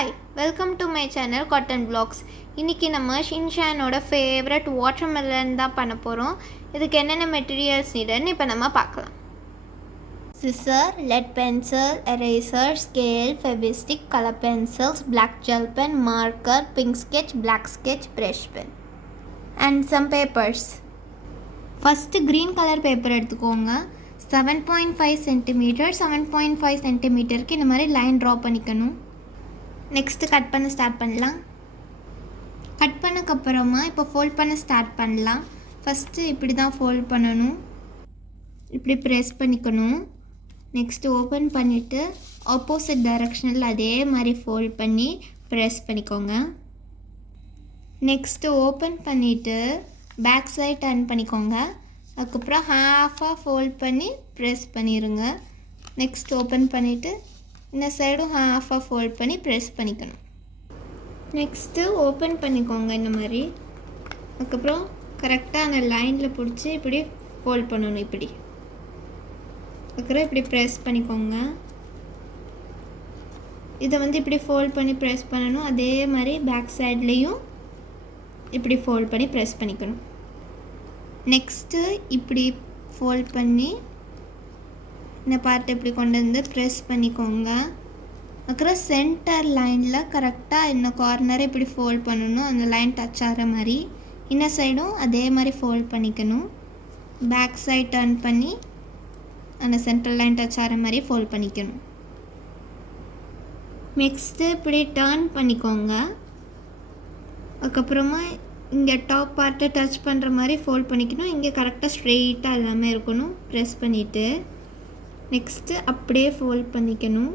Hi, welcome to my channel cotton blocks. இன்றைக்கி நம்ம ஷின்ஷானோட favourite watermelon தான் பண்ண போகிறோம். இதுக்கு என்னென்ன மெட்டீரியல்ஸ் நீடுன்னு இப்போ நம்ம பார்க்கலாம். Scissor, lead pencil, eraser, scale, Fevistick, colour pencils, black gel pen, marker, pink sketch, black sketch, brush pen and some papers. First green colour paper எடுத்துக்கோங்க. 7.5 சென்டிமீட்டர் 7.5 சென்டிமீட்டருக்கு இந்த மாதிரி லைன் ட்ரா பண்ணிக்கணும். நெக்ஸ்ட்டு கட் பண்ண start பண்ணலாம். Cut பண்ணக்கப்புறமா இப்போ fold பண்ண ஸ்டார்ட் பண்ணலாம். ஃபஸ்ட்டு இப்படி தான் ஃபோல்ட் பண்ணணும், இப்படி ப்ரெஸ் பண்ணிக்கணும். நெக்ஸ்ட்டு ஓப்பன் பண்ணிவிட்டு ஆப்போசிட் டைரெக்ஷனில் அதே மாதிரி ஃபோல்ட் பண்ணி ப்ரெஸ் பண்ணிக்கோங்க. நெக்ஸ்ட்டு ஓப்பன் பண்ணிவிட்டு பேக் சைட் டர்ன் பண்ணிக்கோங்க. அதுக்கப்புறம் ஹாஃபாக ஃபோல்ட் பண்ணி ப்ரெஸ் பண்ணிடுங்க. நெக்ஸ்ட் ஓப்பன் பண்ணிவிட்டு இந்த சைடும் ஹாஃபாக ஃபோல்ட் பண்ணி ப்ரெஸ் பண்ணிக்கணும். நெக்ஸ்ட்டு ஓப்பன் பண்ணிக்கோங்க இந்த மாதிரி. அதுக்கப்புறம் கரெக்டாக அந்த லைனில் பிடிச்சி இப்படி ஃபோல்ட் பண்ணணும். இப்படி அதுக்கப்புறம் இப்படி ப்ரெஸ் பண்ணிக்கோங்க. இதை இப்படி ஃபோல்ட் பண்ணி ப்ரெஸ் பண்ணணும். அதே மாதிரி பேக் சைட்லேயும் இப்படி ஃபோல்ட் பண்ணி ப்ரெஸ் பண்ணிக்கணும். நெக்ஸ்ட்டு இப்படி ஃபோல்ட் பண்ணி இந்த பார்ட் இப்படி கொண்டு வந்து ப்ரெஸ் பண்ணிக்கோங்க. அப்புறம் சென்டர் லைனில் கரெக்டாக இந்த கார்னரை இப்படி ஃபோல்ட் பண்ணணும், அந்த லைன் டச் ஆகிற மாதிரி. இன்னர் சைடும் அதே மாதிரி ஃபோல்ட் பண்ணிக்கணும். பேக் சைட் டர்ன் பண்ணி அந்த சென்டர் லைன் டச் ஆகிற மாதிரி ஃபோல்ட் பண்ணிக்கணும். நெக்ஸ்ட்டு இப்படி டர்ன் பண்ணிக்கோங்க. அதுக்கப்புறமா இங்கே டாப் பார்ட்டை டச் பண்ணுற மாதிரி ஃபோல்ட் பண்ணிக்கணும். இங்கே கரெக்டாக ஸ்ட்ரெயிட்டாக எல்லாமே இருக்கணும். ப்ரெஸ் பண்ணிவிட்டு நெக்ஸ்ட்டு அப்படியே ஃபோல்ட் பண்ணிக்கணும்.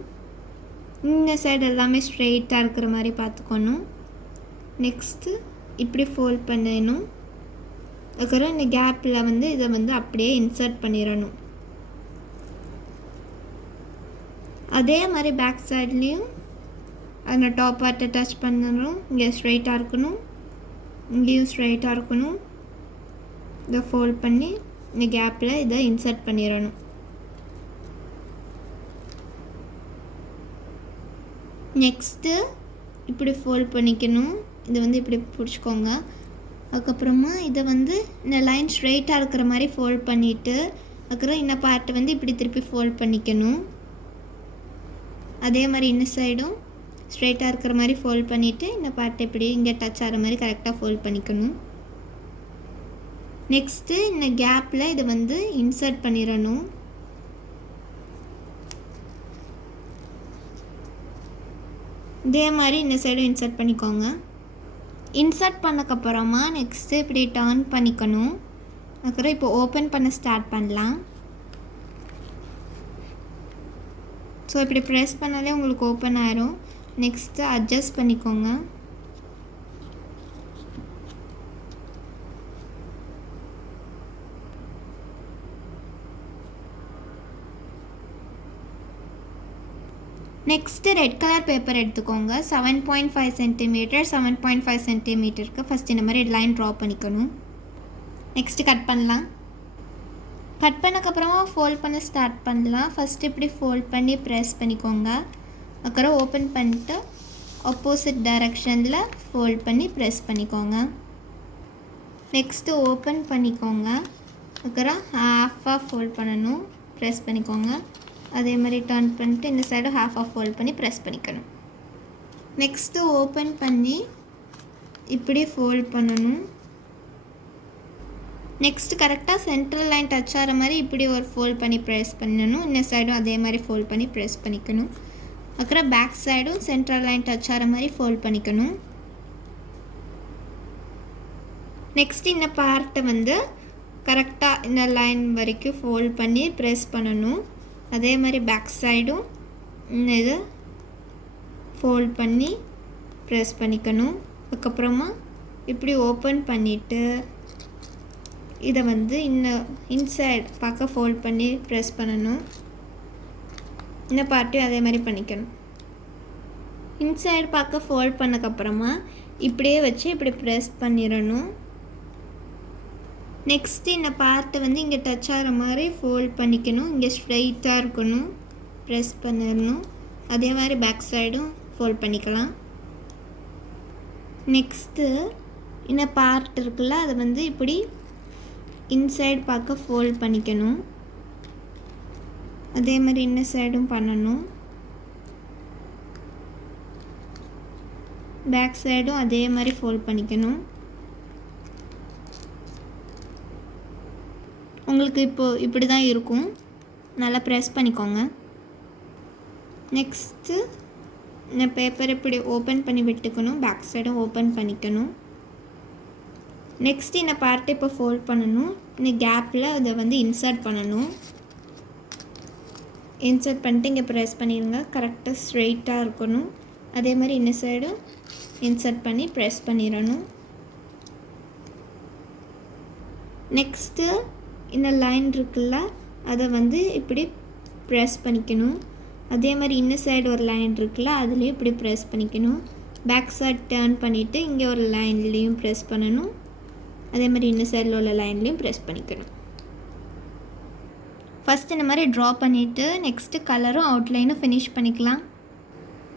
இந்த சைடு எல்லாமே ஸ்ட்ரெயிட்டாக இருக்கிற மாதிரி பார்த்துக்கணும். நெக்ஸ்ட்டு இப்படி ஃபோல்ட் பண்ணணும். அதுக்கப்புறம் இந்த கேப்பில் இதை அப்படியே இன்சர்ட் பண்ணிடணும். அதே மாதிரி பேக் சைட்லேயும் அந்த டாப் பார்ட்டை டச் பண்ணணும். இங்கே ஸ்ட்ரெயிட்டாக இருக்கணும், இங்கேயும் ஸ்ட்ரெயிட்டாக இருக்கணும். இதை ஃபோல்ட் பண்ணி இந்த கேப்பில் இதை இன்சர்ட் பண்ணிடணும். நெக்ஸ்ட்டு இப்படி ஃபோல்ட் பண்ணிக்கணும். இதை இப்படி பிடிச்சிக்கோங்க. அதுக்கப்புறமா இதை இந்த லைன் ஸ்ட்ரெயிட்டாக இருக்கிற மாதிரி ஃபோல்ட் பண்ணிவிட்டு அதுக்கப்புறம் இந்த பார்ட்டை இப்படி திருப்பி ஃபோல்ட் பண்ணிக்கணும். அதே மாதிரி இந்த சைடும் ஸ்ட்ரெயிட்டாக இருக்கிற மாதிரி ஃபோல்ட் பண்ணிவிட்டு இந்த பார்ட்டை இப்படி இங்கே டச் ஆகிற மாதிரி கரெக்டாக ஃபோல்ட் பண்ணிக்கணும். நெக்ஸ்ட்டு இந்த கேப்பில் இதை இன்சர்ட் பண்ணிடணும். இதே மாதிரி இந்த சைடும் இன்சர்ட் பண்ணிக்கோங்க. இன்சர்ட் பண்ணக்கப்புறமா நெக்ஸ்ட்டு இப்படி டர்ன் பண்ணிக்கணும். அப்புறம் இப்போ ஓப்பன் பண்ண ஸ்டார்ட் பண்ணலாம். ஸோ இப்படி ப்ரெஸ் பண்ணாலே உங்களுக்கு ஓப்பன் ஆயிரும். நெக்ஸ்ட்டு அட்ஜஸ்ட் பண்ணிக்கோங்க. நெக்ஸ்ட்டு ரெட் கலர் பேப்பர் எடுத்துக்கோங்க. 7.5 சென்டிமீட்டர் 7.5 சென்டிமீட்டருக்கு ஃபஸ்ட் இந்த மாதிரி லைன் ட்ரா பண்ணிக்கணும். நெக்ஸ்ட்டு கட் பண்ணலாம். கட் பண்ணக்கப்புறமா ஃபோல்ட் பண்ண ஸ்டார்ட் பண்ணலாம். ஃபஸ்ட்டு இப்படி ஃபோல்ட் பண்ணி ப்ரெஸ் பண்ணிக்கோங்க. அப்புறம் ஓப்பன் பண்ணிட்டு ஆப்போசிட் டைரெக்ஷனில் ஃபோல்ட் பண்ணி ப்ரெஸ் பண்ணிக்கோங்க. நெக்ஸ்ட்டு ஓப்பன் பண்ணிக்கோங்க. அப்புறம் ஹாஃபாக ஃபோல்ட் பண்ணணும், ப்ரெஸ் பண்ணிக்கோங்க. அதே மாதிரி டர்ன் பண்ணிட்டு இந்த சைடு ஹாஃபாக ஃபோல்ட் பண்ணி ப்ரெஸ் பண்ணிக்கணும். நெக்ஸ்ட்டு ஓப்பன் பண்ணி இப்படி ஃபோல்ட் பண்ணணும். நெக்ஸ்ட்டு கரெக்டாக சென்ட்ரல் லைன் டச் ஆகிற மாதிரி இப்படி ஒரு ஃபோல்ட் பண்ணி ப்ரெஸ் பண்ணணும். இந்த சைடும் அதே மாதிரி ஃபோல்ட் பண்ணி ப்ரெஸ் பண்ணிக்கணும். அப்புறம் பேக் சைடும் சென்ட்ரல் லைன் டச் ஆகிற மாதிரி ஃபோல்ட் பண்ணிக்கணும். நெக்ஸ்ட்டு இந்த பார்ட்டை கரெக்டாக இந்த லைன் வரைக்கும் ஃபோல்ட் பண்ணி ப்ரெஸ் பண்ணணும். அதே மாதிரி பேக் சைடும் இதை ஃபோல்ட் பண்ணி ப்ரெஸ் பண்ணிக்கணும். அதுக்கப்புறமா இப்படி ஓப்பன் பண்ணிவிட்டு இதை இன்சைட் பார்க்க ஃபோல்ட் பண்ணி ப்ரெஸ் பண்ணணும். இந்த பார்ட்டையும் அதே மாதிரி பண்ணிக்கணும். இன்சைடு பார்க்க ஃபோல்ட் பண்ணக்கப்புறமா இப்படியே வச்சு இப்படி ப்ரெஸ் பண்ணிடணும். நெக்ஸ்ட்டு இந்த பார்ட்டை இங்கே டச் ஆகிற மாதிரி ஃபோல்ட் பண்ணிக்கணும். இங்கே ஸ்ட்ரெயிட்டாக இருக்கணும், ப்ரெஸ் பண்ணிடணும். அதே மாதிரி பேக் சைடும் ஃபோல்ட் பண்ணிக்கலாம். நெக்ஸ்ட்டு இன்னும் பார்ட் இருக்குல்ல, அதை வந்து இப்படி இன்சைட் பார்க்க ஃபோல்ட் பண்ணிக்கணும். அதே மாதிரி இன்னர் சைடும் பண்ணணும். பேக் சைடும் அதே மாதிரி ஃபோல்ட் பண்ணிக்கணும். உங்களுக்கு இப்போது இப்படி தான் இருக்கும். நல்லா ப்ரெஸ் பண்ணிக்கோங்க. நெக்ஸ்ட்டு இந்த பேப்பர் இப்படி ஓப்பன் பண்ணி விட்டுக்கணும். பேக் சைடும் ஓப்பன் பண்ணிக்கணும். நெக்ஸ்ட் இந்த பார்ட்டை இப்போ ஃபோல்ட் பண்ணணும். இந்த கேப்பில் அதை வந்து இன்சர்ட் பண்ணணும். இன்சர்ட் பண்ணிட்டு இங்கே ப்ரெஸ் பண்ணிடுங்க. கரெக்டாக ஸ்ட்ரெயிட்டாக இருக்கணும். அதே மாதிரி இந்த சைடும் இன்சர்ட் பண்ணி ப்ரெஸ் பண்ணிடணும். நெக்ஸ்ட்டு இந்த லைன் இருக்குல்ல, அதை வந்து இப்படி ப்ரெஸ் பண்ணிக்கணும். அதே மாதிரி இன்னர் சைடு ஒரு லைன் இருக்குல்ல, அதுலேயும் இப்படி ப்ரெஸ் பண்ணிக்கணும். பேக் சைட் டர்ன் பண்ணிவிட்டு இங்கே ஒரு லைன்லேயும் ப்ரெஸ் பண்ணணும். அதே மாதிரி இன்னர் சைடில் உள்ள லைன்லேயும் ப்ரெஸ் பண்ணிக்கணும். ஃபஸ்ட் இந்த மாதிரி ட்ரா பண்ணிவிட்டு நெக்ஸ்ட்டு கலரும் அவுட்லைனும் ஃபினிஷ் பண்ணிக்கலாம்.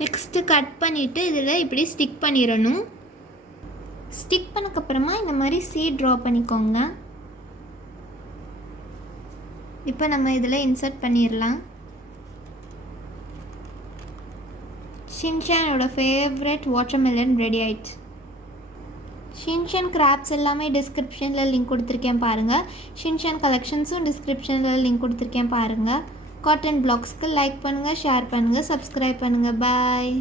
நெக்ஸ்ட்டு கட் பண்ணிவிட்டு இதில் இப்படி ஸ்டிக் பண்ணிடணும். ஸ்டிக் பண்ணக்கப்புறமா இந்த மாதிரி சீட் ட்ரா பண்ணிக்கோங்க. இப்போ நம்ம இதில் இன்சர்ட் பண்ணிடலாம். ஷின்சானோட ஃபேவரட் வாட்டர்மெலன் ரெடி ஆயிடுச்சு. ஷின்சான் கிராப்ஸ் எல்லாமே டிஸ்கிரிப்ஷனில் லிங்க் கொடுத்துருக்கேன் பாருங்கள். ஷின்சான் கலெக்ஷன்ஸும் டிஸ்கிரிப்ஷனில் லிங்க் கொடுத்துருக்கேன் பாருங்கள். காட்டன் பிளாக்ஸ்க்கு லைக் பண்ணுங்கள், ஷேர் பண்ணுங்கள், சப்ஸ்கிரைப் பண்ணுங்கள். பாய்.